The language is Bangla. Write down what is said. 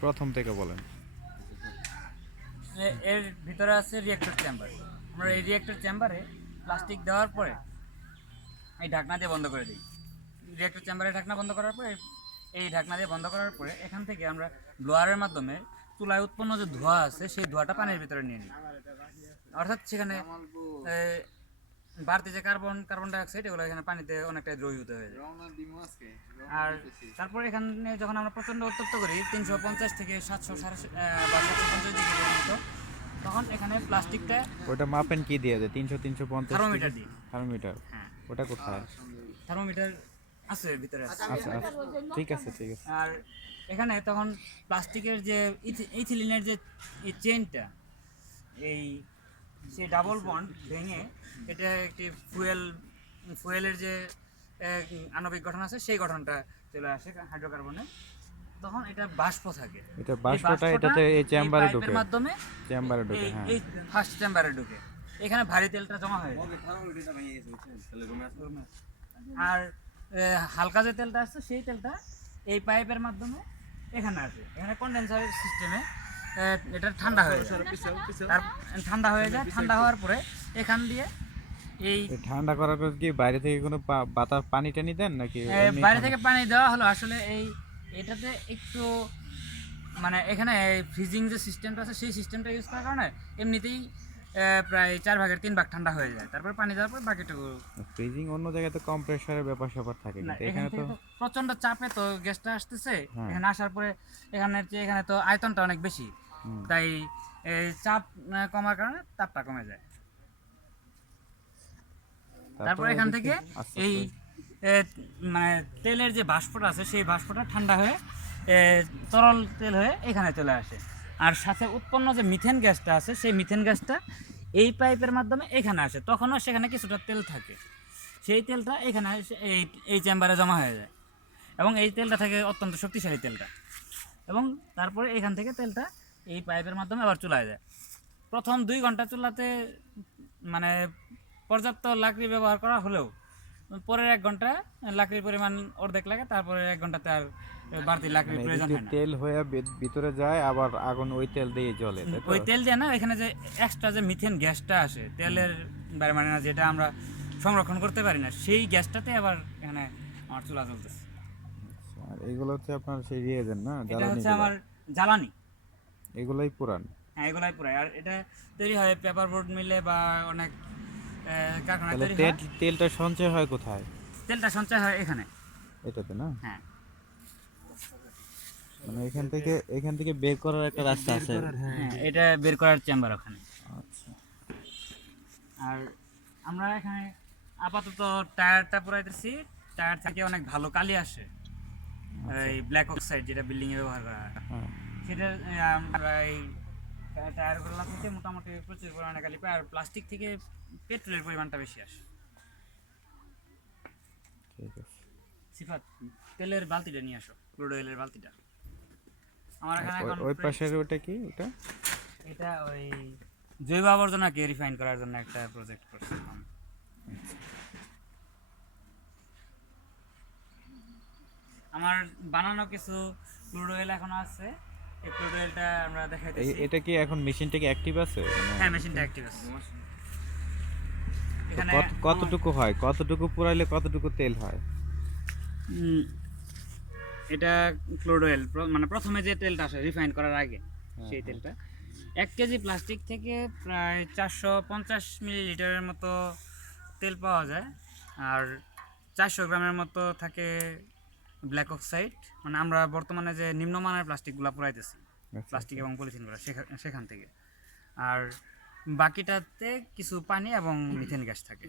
প্রথম থেকে বলেন। এর ভিতরে আছে রিঅ্যাক্টর চেম্বার। আমরা এই রিঅ্যাক্টর চেম্বারে প্লাস্টিক দেওয়ার পরে এই ঢাকনা দিয়ে বন্ধ করে দিই। রিঅ্যাক্টর চেম্বারে ঢাকনা বন্ধ করার পরে এই ঢাকনা দিয়ে বন্ধ করার পরে এখান থেকে আমরা ব্লোয়ারের মাধ্যমে চুলায় উৎপন্ন যে ধোঁয়া আছে সেই ধোঁয়াটা পানির ভিতরে নিয়ে নিই। অর্থাৎ সেখানে বাড়তি যে কার্বন ডাইঅক্সাইড এগুলো এখানে পানিতে অনেকটা দ্রবীভূত হয়ে যায়। আর তারপর এখানে যখন আমরা প্রচণ্ড উত্তপ্ত করি 350 থেকে 700 বা 750 ডিগ্রি পর্যন্ত, তখন এখানে প্লাস্টিকটা ওটা মাপেন কি দিয়ে দেয়? 300 350 থার্মোমিটার দিই। থার্মোমিটার? হ্যাঁ, ওটা কোথায়? থার্মোমিটার আছে ভিতরে আছে। আচ্ছা আচ্ছা, ঠিক আছে ঠিক আছে। আর এখানে তখন প্লাস্টিকের যে ইথিলিনের যে চেনটা, এই সেই ডাবল বন্ড ভেঙে এটা একটি ফুয়েলের যে আণবিক গঠন আছে সেই গঠনটা চলে আসে হাইড্রোকার্বনে। তখন এটা বাষ্প থাকে, এটা বাষ্পটা এটাতে এই চেম্বারে ঢোকে, মাধ্যমে চেম্বারে ঢোকে। হ্যাঁ, এই ফার্স্ট চেম্বারে ঢুকে এখানে ভারী তেলটা জমা হয়ে যায়। আর হালকা যে তেলটা আসছে সেই তেলটা এই পাইপের মাধ্যমে এখানে আসে, এখানে কন্ডেন্সার সিস্টেমে এটা ঠান্ডা হয়ে যায়। ঠান্ডা হয়ে যায়, ঠান্ডা হওয়ার পরে এখান দিয়ে এই ঠান্ডা করার পর কি বাইরে থেকে কোনো বাতাস পানি টানি দেন নাকি বাইরে থেকে পানি দেওয়া হলো? আসলে এটাতে একটু মানে এখানে ফ্রিজিং যে সিস্টেমটা আছে সেই সিস্টেমটা ইউজ করার কারণে এমনিতেই প্রায় 4/3 ঠান্ডা হয়ে যায়। তারপর পানি দেওয়ার পর বাকিটুকু ফ্রিজিং অন্য জায়গায় তো কম্প্রেসরের ব্যাপার স্যাপার থাকে, কিন্তু এখানে তো প্রচন্ড চাপে তো গ্যাসটা আসতেছে। এখানে আসার পরে এখানে তো আয়তনটা অনেক বেশি, তাই চাপ কমার কারণে তাপটা কমে যায়। তারপর এখান থেকে এই মানে তেলের যে বাষ্পটা আছে সেই বাষ্পটা ঠান্ডা হয়ে তরল তেল হয়ে এখানে চলে আসে। আর সাথে উৎপন্ন যে মিথেন গ্যাসটা আছে সেই মিথেন গ্যাসটা এই পাইপের মাধ্যমে এখানে আসে। তখনও সেখানে কিছুটা তেল থাকে, সেই তেলটা এখানে এই চেম্বারে জমা হয়ে যায় এবং এই তেলটা থাকে অত্যন্ত শক্তিশালী তেলটা। এবং তারপরে এখান থেকে তেলটা এই পাইপের মাধ্যমে আবার চুলায় যায়। প্রথম 2 ঘন্টা চুলাতে মানে পর্যাপ্ত লাকড়ি ব্যবহার করা হলেও পরের 1 ঘন্টা লাকড়ির পরিমাণ অর্ধেক লাগে, তারপরে 1 ঘন্টাতে আর বাড়তি লাকড়ির প্রয়োজন হয় না। তেল হয়ে ভিতরে যায় আবার আগুন ওই তেল দিয়ে জ্বলে, ওই তেল দিয়ে না, এখানে যে এক্সট্রা যে মিথেন গ্যাসটা আসে তেলের মানে না, যেটা আমরা সংরক্ষণ করতে পারি না, সেই গ্যাসটাতে আবার এখানে আমার চুলা জ্বলতেছে। আর এগুলো হচ্ছে আপনার সেই রিয়েজেন্ট না, এটা জ্বালানি? হচ্ছে আমার জ্বালানি। এগুলোই পুরান? হ্যাঁ, এগুলাই পুরাই। আর এটা তৈরি হয় পেপার বোর্ড মিলে বা অনেক কারখানায় তৈরি হয়। তেলটা সঞ্চয় হয় কোথায়? তেলটা সঞ্চয় হয় এখানে, এটাতে না? হ্যাঁ। মানে এখান থেকে বের করার একটা রাস্তা আছে? হ্যাঁ, এটা বের করার চেম্বার ওখানে। আচ্ছা। আর আমরা এখানে আপাতত টায়ারটা পুরাইতেছি। টায়ার থেকে অনেক ভালো কালি আসে, এই ব্ল্যাক অক্সাইড যেটা বিল্ডিং এ ব্যবহার করা হয়, সেটা আমরা এই টায়ারগুলো থেকে মোটামুটি প্রচুর পরিমাণে কালি পাই। আর প্লাস্টিক থেকে পেট্রোলের পরিমাণটা বেশি আসে। ঠিক আছে। সিফাত, তেলের বালতিটা নিয়ে আসো, ক্রুড অয়েলের বালতিটা। আমার এখানে এখন ওই পাশের ওটা কি? ওটা এটা ওই জৈব আবর্জনাকে রিফাইন করার জন্য একটা প্রজেক্ট করছিলাম। আমার বানানো কিছু ক্রুড অয়েল এখনো আছে, এই ক্রুড অয়েলটা আমরা দেখাইতেছি। এটা কি এখন মেশিনটা কি অ্যাক্টিভ আছে? হ্যাঁ, মেশিনটা অ্যাক্টিভ আছে। এখানে কতটুকু হয়, কতটুকু পুরাইলে কতটুকু তেল হয়? এটা ক্রুড অয়েল মানে প্রথমে যে তেলটা আসে রিফাইন করার আগে, সেই তেলটা 1 কেজি প্লাস্টিক থেকে প্রায় 450 মিলিলিটারের মতো তেল পাওয়া যায়। আর 400 গ্রামের মতো থাকে ব্ল্যাক অক্সাইড, মানে আমরা বর্তমানে যে নিম্নমানের প্লাস্টিকগুলো পুরাইতেছি, প্লাস্টিক এবং পলিথিনগুলো সেখান থেকে। আর বাকিটাতে কিছু পানি এবং মিথেন গ্যাস থাকে।